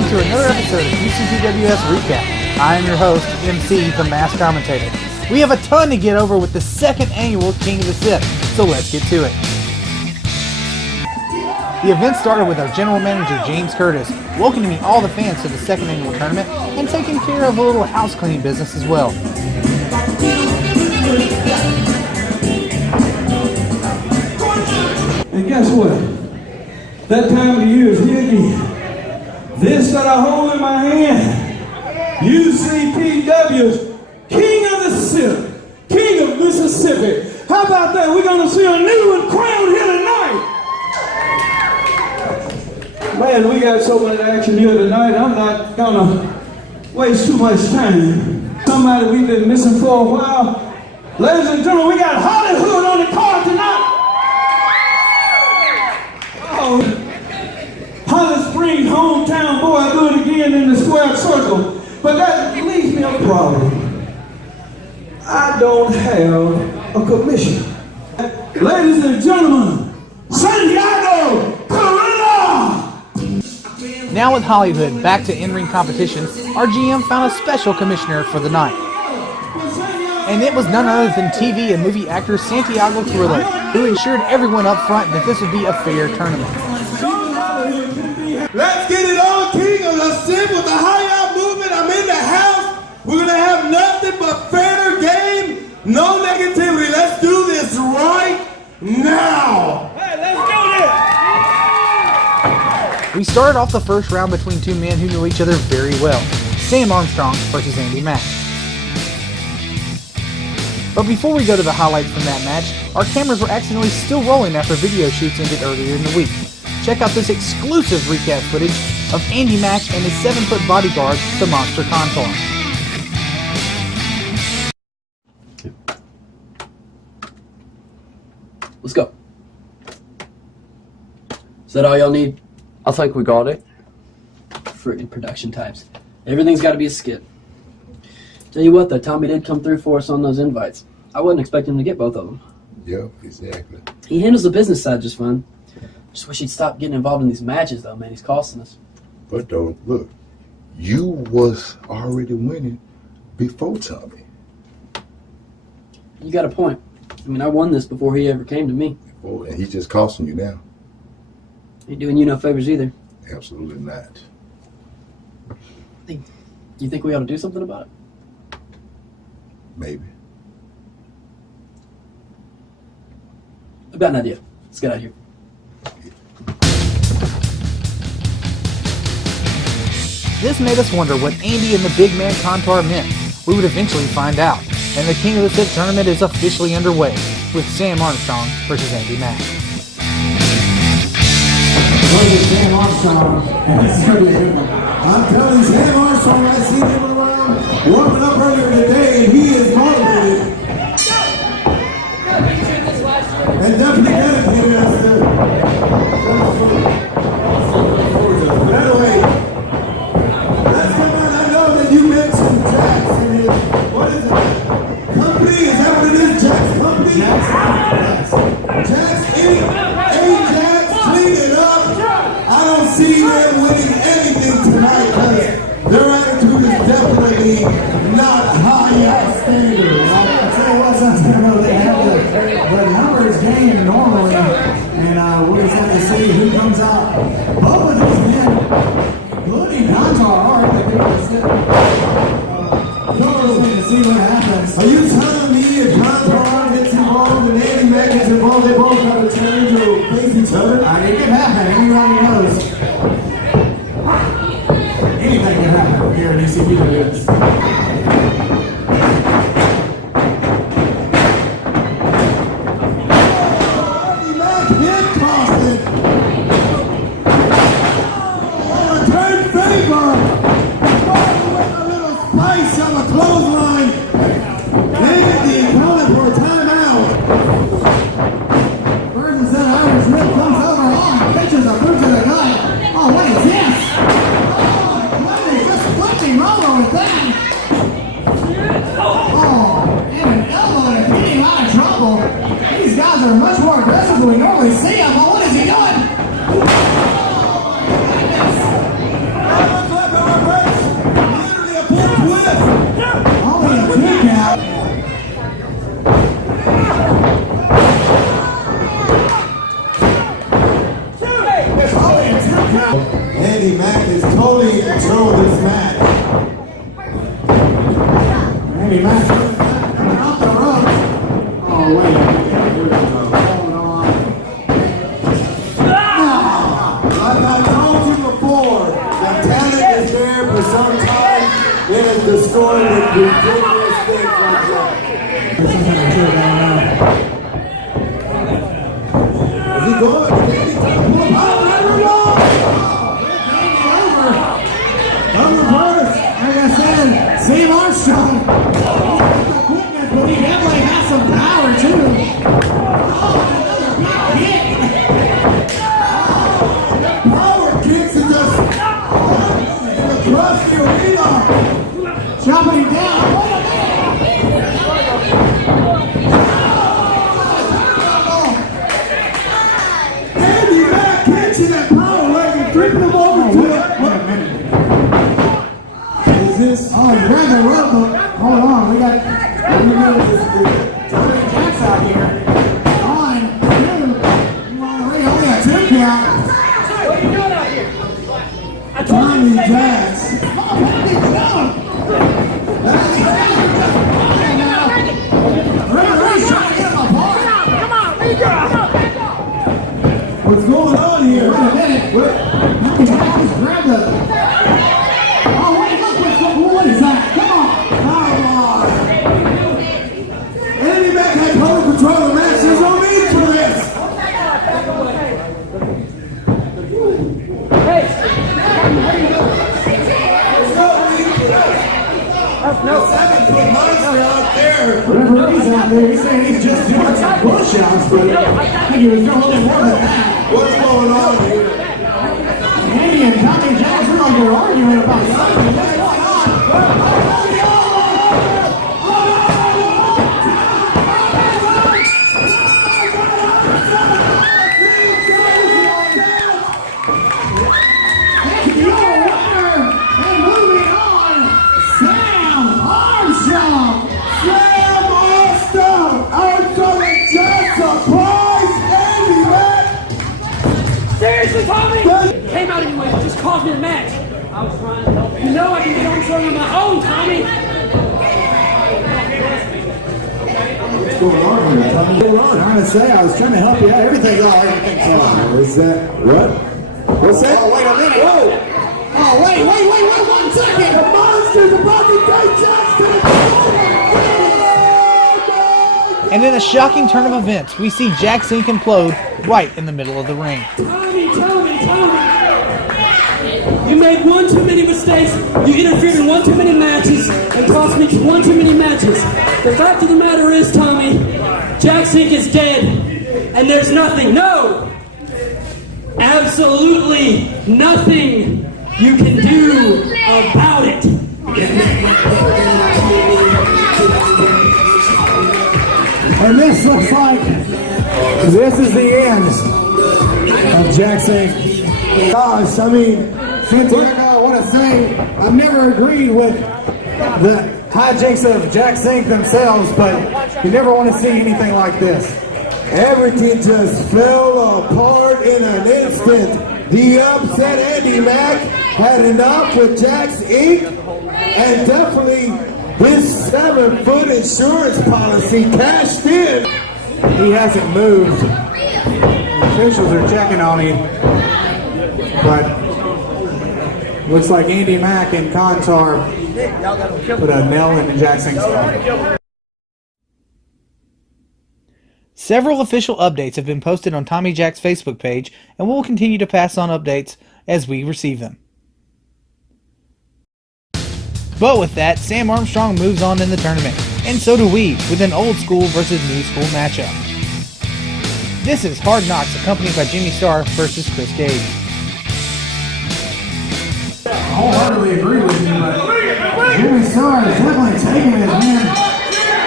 welcome to another episode of UCPWS ReCap. I am your host, MC, the Mass Commentator. We have a ton to get over with the second annual King of the Sipp, so let's get to it. The event started with our General Manager, James Curtis, welcoming all the fans to the second annual tournament and taking care of a little house cleaning business as well. And guess what? That time of the year is here again. This that I hold in my hand, UCPW's King of the Sipp, King of Mississippi. How about that? We're going to see a new one crowned here tonight. Man, we got so much action here tonight, I'm not going to waste too much time. Somebody we've been missing for a while. Ladies and gentlemen, we got Hollywood on the card tonight. Oh, Holly Springs, hometown boy, I do it again in the square circle. But that leaves me a problem. I don't have a commission. Ladies and gentlemen, Santiago Corona! Now with Hollywood back to in-ring competition, our GM found a special commissioner for the night. And it was none other than TV and movie actor Santiago Corona, who ensured everyone up front that this would be a fair tournament. Let's get it on, King of the Sipp with the high-out movement. I'm in the house. We're going to have nothing but fair game. No negativity. Let's do this right now. Hey, let's do this. We started off the first round between two men who knew each other very well, Sam Armstrong versus Mack. But before we go to the highlights from that match, our cameras were accidentally still rolling after video shoots ended earlier in the week. Check out this exclusive recap footage of Andy Mack and his 7-foot bodyguard, the Monster KONTAR. Let's go. Is that all y'all need? I think we got it. Friggin' production types. Everything's got to be a skit. Tell you what, though, Tommy did come through for us on those invites. I wasn't expecting him to get both of them. Yep, exactly. He handles the business side just fine. Just wish he'd stop getting involved in these matches, though, man. He's costing us. But though, look, you was already winning before Tommy. You got a point. I mean, I won this before he ever came to me. Oh, and he's just costing you now. Ain't doing you no favors either. Absolutely not. You think we ought to do something about it? Maybe. I've got an idea. Let's get out of here. This made us wonder what Andy and the big man KONTAR meant. We would eventually find out. And the King of the Sipp tournament is officially underway, with Sam Armstrong versus Andy Mack. Sam Armstrong. I'm telling you, Sam Armstrong, I see him around warming up earlier today, and he is motivated. And definitely dedicated as by the way, let's come on. I know that you mentioned Jax and his, what is it? Company? Is that what it is? Jax Company? Jax, Jax, clean it up. I don't see them winning anything tonight because their attitude is definitely not high standard. I'll tell you what, Santiago, they have the numbers game normally, and we'll just have to see who comes out. Both of these men, including KONTAR, are going to sit. To see what happens. Are you telling me if KONTAR gets involved and Andy Mack gets involved, they both have a turn to face each other? It can happen. Everybody knows. Anything can happen here in UCPWS. These guys are much more aggressive than we normally see them. What is he doing? Andy Mack is totally in control of this match. Andy Mack coming off the ropes. Oh, wait a minute. Here we go. Hold on. Like I told you before, the talent is there, but sometimes it is destroyed with ridiculous things like that. Is he going? Like I said, Sam Armstrong, quickness, but he definitely has some power too. Power kicks and just across the arena. Chopping him down. Andy Mack catching that power leg and flipping him over to it. Is this? Oh, he's grabbing the rope. Hold on, we got Tommy Jacks out here. 1, 2. You want to ring? Only a 2 count. Tommy Jacks. What's going on here? Wait a minute. Tommy Jacks grabbed the... Oh, wait, look what's going on. What is that? Come on. Come on. Andy Mack had total control of the match. There's no need for this. There's no need for this. The 7-foot monster out there. Referee's out there. He's saying he's just doing some push-ups, but I think he was doing a little more than that. What's going on here? Andy and Tommy Jacks are like they're arguing about something. What's going on? Seriously, Tommy? Came out anyway, just caused me the match. I was trying to help you. You know I can get Armstrong on my own, Tommy. What's going on here, Tommy? I was trying to say, I was trying to help you out. Everything's all right. Is that what? What's that? Oh, wait a minute. Whoa! Oh, wait, 1 second. The monster's about to take Jacks to the And in a shocking turn of events, we see Jack Sink implode right in the middle of the ring. Tommy. You made one too many mistakes. You interfered in one too many matches and cost me one too many matches. The fact of the matter is, Tommy, Jack Sink is dead. And there's nothing, absolutely nothing you can do about it. And this looks like this is the end of Jack Sink. Gosh, I mean, Santiago, I want to say I've never agreed with the hijinks of Jack Sink themselves, but you never want to see anything like this. everything just fell apart in an instant. The upset Andy Mack had enough with Jack's Inc. and definitely his 7-foot insurance policy cashed in. He hasn't moved. The officials are checking on him, but looks like Andy Mack and KONTAR put a nail in Jack Sink's stomach. Several official updates have been posted on Tommy Jack's Facebook page, and we'll continue to pass on updates as we receive them. But with that, Sam Armstrong moves on in the tournament, and so do we, with an old school versus new school matchup. This is Hardknox, accompanied by Jimmy Starr versus Criss Gage. I wholeheartedly agree with you, but Jimmy Starr is definitely taking his men.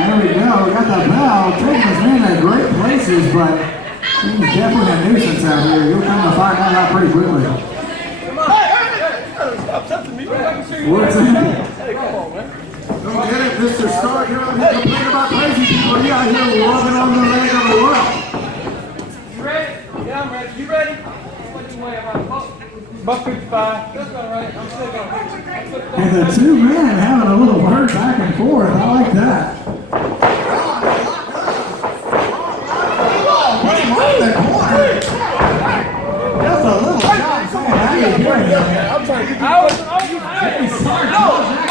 There we go, got the bell, taking his men to great places, but he's definitely a nuisance out here. You'll come to find that out pretty quickly. What's that? Don't get it, Mr. Starr, you're out here complaining about crazy people. You're out here rubbing on the leg of the world. You ready? Yeah. I'm ready. You ready? What do you weigh about? Buck 55. That's all right. I'm still going. And the two men having a little word back and forth. I like that. Put him right in the corner. Just a little shot saying, how you doing, man? I'm trying to get you. I was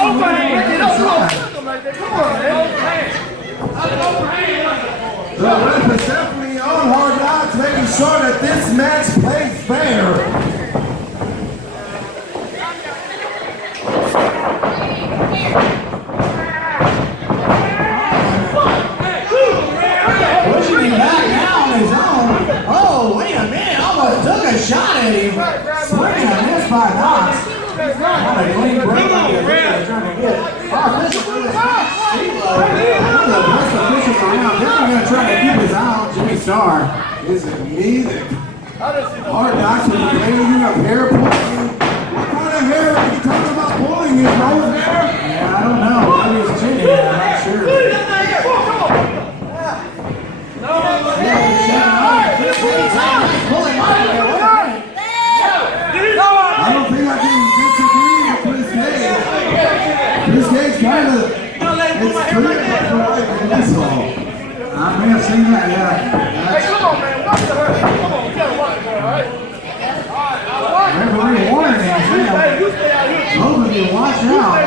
overhand. Come on, man. Overhand. The ref is definitely on Hardknox, making sure that this match plays fair. Pushing him back now on his own. Oh, wait a minute. Almost took a shot at him. Swinging a miss by Knox. What a clean break like they're trying to get. Our official for this match, one of the best officials around. Definitely going to try to keep his eye on Jimmy Starr. Is it me that Hardknox was raising a hair pulling? What kind of hair are you talking about pulling? His nose hair? Yeah, I don't know. Maybe it's chin hair. I'm not sure. Pulling on there. I don't think I can disagree with Criss Gage. Criss Gage kind of, it's clear that's all. I may have seen that, yeah. Hey, come on, man. Watch the hurt. Come on, we gotta watch that, all right? Referee warning him. Both of you, watch out.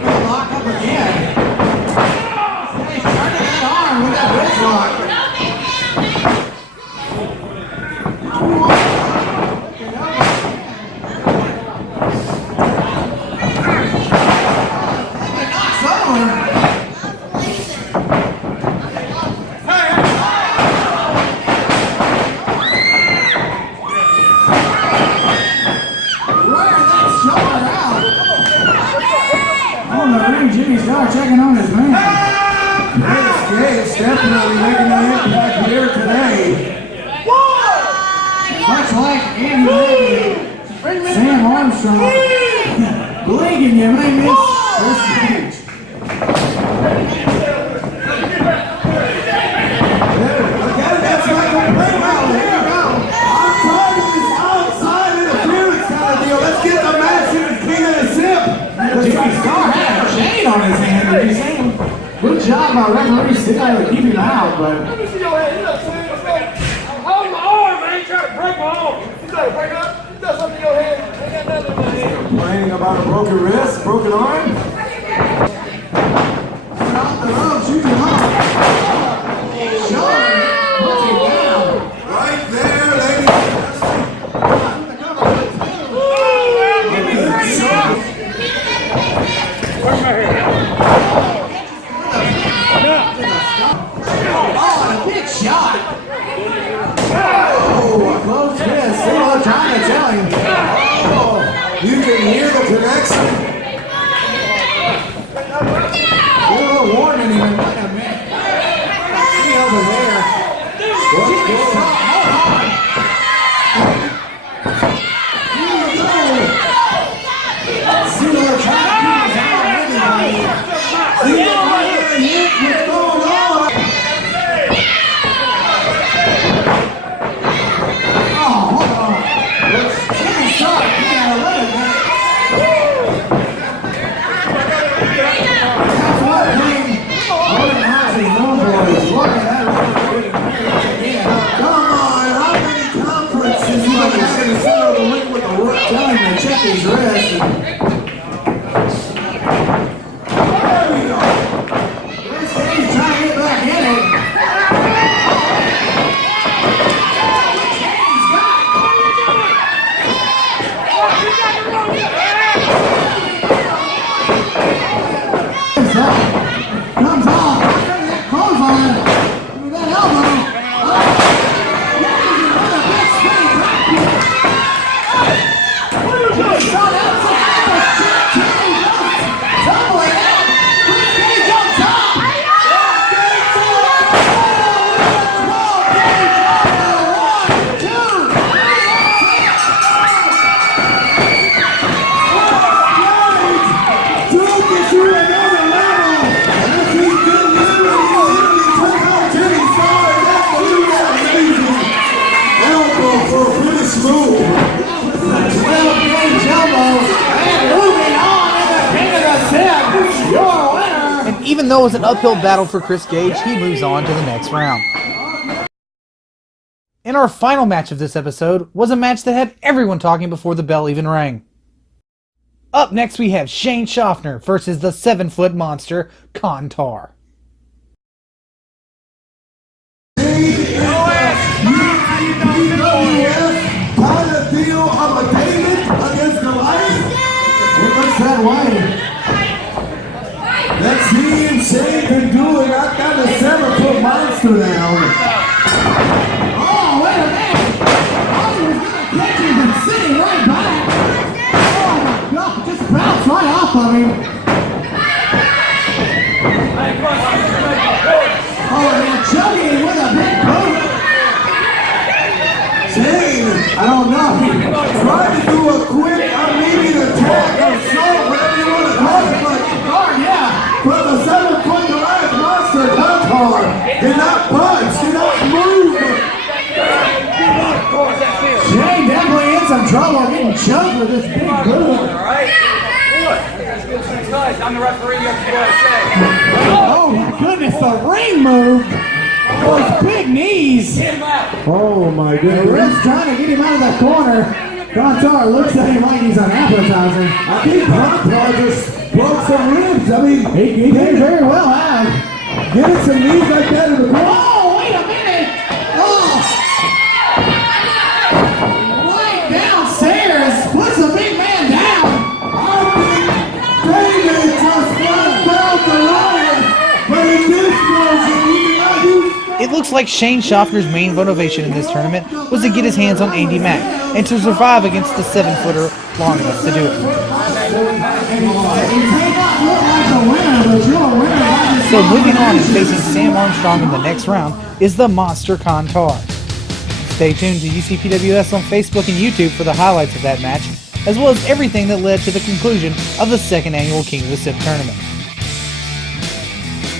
Lock up again. He's turning that arm with that wrist lock. Jimmy Starr checking on his man. Criss Gage definitely making an impact here today. Much like Andy Sam Armstrong. Blinking you may miss Criss Gage. That's not going to play well. Here we go. I'm trying this outside interference kind of deal. Let's get the match in the king of the Sipp. Jimmy Starr had a shade on his hand. Did you see him? Good job by referee still able to keep him out, but Let me see your hand. You know what I'm saying? Hold my arm, man. You trying to break my arm. You gotta break up. You got something in your hand. I ain't got nothing in my hand. Complaining about a broken wrist, broken arm. off the rope, shoots him off. Shoffner puts him down. Right there, ladies. Where's my hair? Oh, and a big shot. Oh, a close miss. Sipp trying to tell him. Oh, you can hear the connection. Still warning him. Wait a minute. See over there. What's going on? Sipp trying to keep his eye on everybody. See the fire hit, what's going on? Oh, hold on. Jimmy Starr can't let it go. That's what King Hardknox is known for, is working that referee again. Come on, how many conferences you have in the center of the ring with the rook? Tell him to check his wrist. There we go. Criss Gage trying to get back in it. Comes off. Close on it. With that elbow. Shot outside. Tumbling out. Criss Gage on top. it to another level. As he did literally took out Jimmy Starr, and that's amazing elbow for a finish move. 12-gauge elbow, and moving on in the king of the Sipp, your winner. And even though it was an uphill battle for Criss Gage, he moves on to the next round. And our final match of this episode was a match that had everyone talking before the bell even rang. Up next we have Shoffner versus the 7-foot monster, KONTAR. Deal of a David against Goliath. It looks that way. Let's see if Shane can do it. I've got the 7-foot monster down. Oh, wait a minute. Oh, he was going to catch him and sitting right back. Oh, my God. Just bounced right off of him. Oh, and they're chugging with a big boot. Shane, I don't know. try to do a quick immediate attack or assault, whatever you want to call it, but the 7-foot Goliath monster, KONTAR, did not budge, did not move. Shane definitely in some trouble getting chugged with this big boot. I'm the referee, you have to go say. Oh, my goodness, the ring moved. Those big knees. Oh my goodness. Criss trying to get him out of that corner. KONTAR looks at him like he's an appetizer. I think KONTAR just broke some ribs. I mean, He may very well have. getting some knees like that in the corner. Oh, wait a minute! Oh! Right downstairs! Puts the big man down! I think David just got down the line, but in this version, he did not use. It looks like Shoffner's main motivation in this tournament was to get his hands on Mack and to survive against the 7-footer long enough to do it. He may not look like a winner, but you're a winner. So moving on and facing Sam Armstrong in the next round is the monster KONTAR. Stay tuned to UCPWS on Facebook and YouTube for the highlights of that match, as well as everything that led to the conclusion of the second annual King of the Sipp Tournament.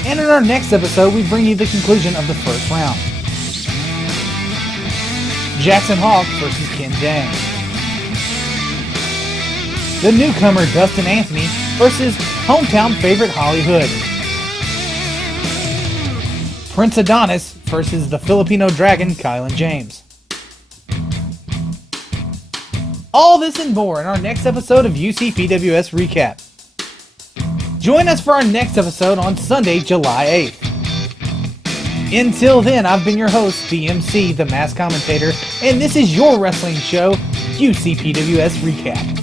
And in our next episode, we bring you the conclusion of the first round. Jackson Hawk versus Ken Jang. The newcomer Dustin Anthony versus hometown favorite Hollywood. Prince Adonis versus the Filipino Dragon Kylan James. All this and more in our next episode of UCPWS ReCap. Join us for our next episode on Sunday, July 8th. Until then, I've been your host, DMC, the Mass Commentator, and this is your wrestling show, UCPWS ReCap.